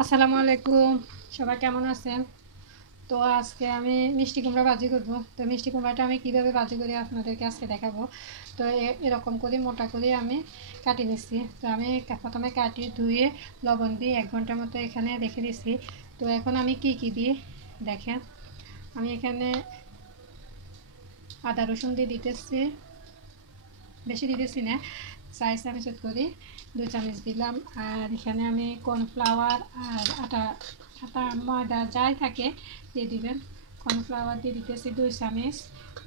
আসসালামু আলাইকুম, সবাই কেমন আছেন? তো আজকে আমি মিষ্টি কুমড়া ভাজি করব। তো মিষ্টি কুমড়াটা আমি কীভাবে ভাজি করি আপনাদেরকে আজকে দেখাবো। তো এরকম করে মোটা করে আমি কাটি নিচ্ছি। তো আমি প্রথমে কাটি ধুয়ে লবণ দিয়ে 1 ঘন্টার মতো এখানে রেখে দিচ্ছি। তো এখন আমি কি দিই দেখেন। আমি এখানে আদা রসুন দিয়ে দিতেছি, বেশি দিতেছি না, 4 চামচ করি, 2 চামচ দিলাম। আর এখানে আমি কর্নফ্লাওয়ার আর আটা ময়দা যাই থাকে দিয়ে দিবেন। কর্নফ্লাওয়ার দিয়ে দিতেছি 2 চামচ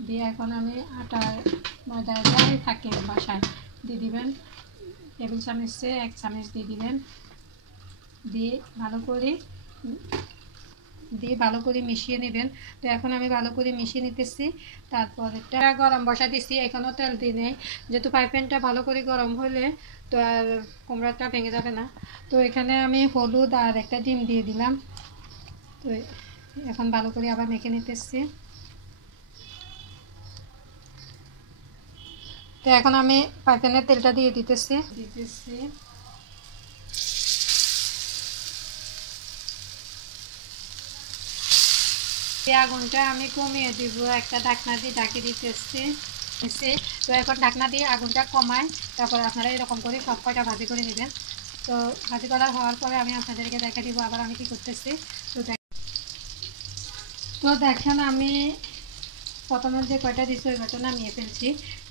দিয়ে, এখন আমি আটা ময়দা যাই থাকে বাসায় দিয়ে দিবেন। টেবিল চামচে 1 চামচ দিয়ে দিবেন, দিয়ে ভালো করে মিশিয়ে নেবেন। তো এখন আমি ভালো করে মিশিয়ে নিতেছি। তারপর এটা গরম বসা দিচ্ছি, এখনও তেল দিই নেই, যেহেতু ফ্রাই প্যানটা ভালো করে গরম হলে তো আর কুমড়াটা ভেঙে যাবে না। তো এখানে আমি হলুদ আর একটা ডিম দিয়ে দিলাম। তো এখন ভালো করে আবার মেখে নিতেছি। তো এখন আমি ফ্রাই প্যানের তেলটা দিয়ে দিতেছি। আগুনটা আমি কমিয়ে দিব, একটা ঢাকনা দিয়ে ঢাকিয়ে দিতেছি। তো এখন ঢাকনা দিয়ে আগুনটা কমায়, তারপর আপনারা এরকম করে সব কয়টা ভাজি করে নেবেন। তো ভাজি করা হওয়ার পরে আমি আপনাদেরকে দেখা দিব আবার আমি কি করতেছি। তো দেখেন আমি প্রথমে যে কয়টা দিচ্ছি ওই কয়টা নামিয়ে ফেলছি।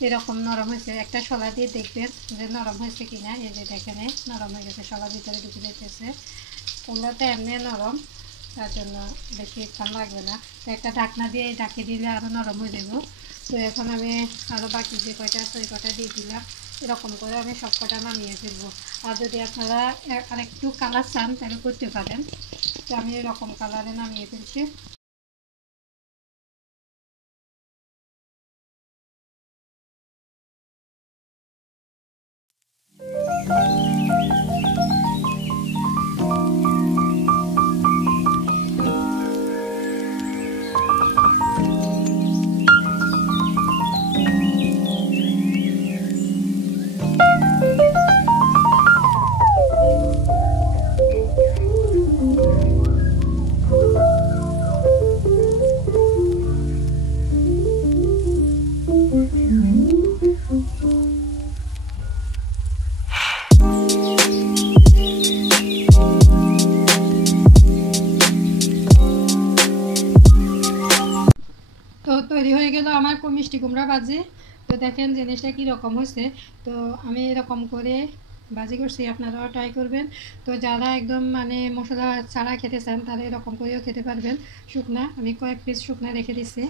এরকম নরম হয়েছে, একটা শলা দিয়ে দেখবেন যে নরম হয়েছে কিনা। এই যে দেখেন নরম হয়ে গেছে, শলা ভিতরে ঢুকে যেতেছে। কুমড়াটা এমনি নরম, তার জন্য বেশিক্ষণ লাগবে না। তো একটা ঢাকনা দিয়ে ঢাকিয়ে দিলে আরও নরম হয়ে যাব। তো এখন আমি আরও বাকি যে কয়টা আছে ওই কয়টা দিয়ে দিলাম। এরকম করে আমি সব কটা নামিয়ে ফেলবো। আর যদি আপনারা আরেকটু কালার চান তাহলে করতে পারেন। তো আমি এরকম কালারে নামিয়ে ফেলছি। তো তৈরি হয়ে গেল আমার মিষ্টি কুমড়া ভাজি। তো দেখেন জিনিসটা কীরকম হয়েছে। তো আমি এরকম করে ভাজি করছি, আপনারাও ট্রাই করবেন। তো যারা একদম মানে মশলা ছাড়া খেতে চান তারা এরকম করেও খেতে পারবেন। শুকনা আমি কয়েক পিস শুকনা রেখে দিচ্ছি।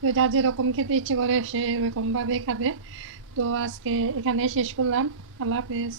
তো যার যেরকম খেতে ইচ্ছে করে সে এরকমভাবে খাবে। তো আজকে এখানে শেষ করলাম। আল্লাহ হাফেজ।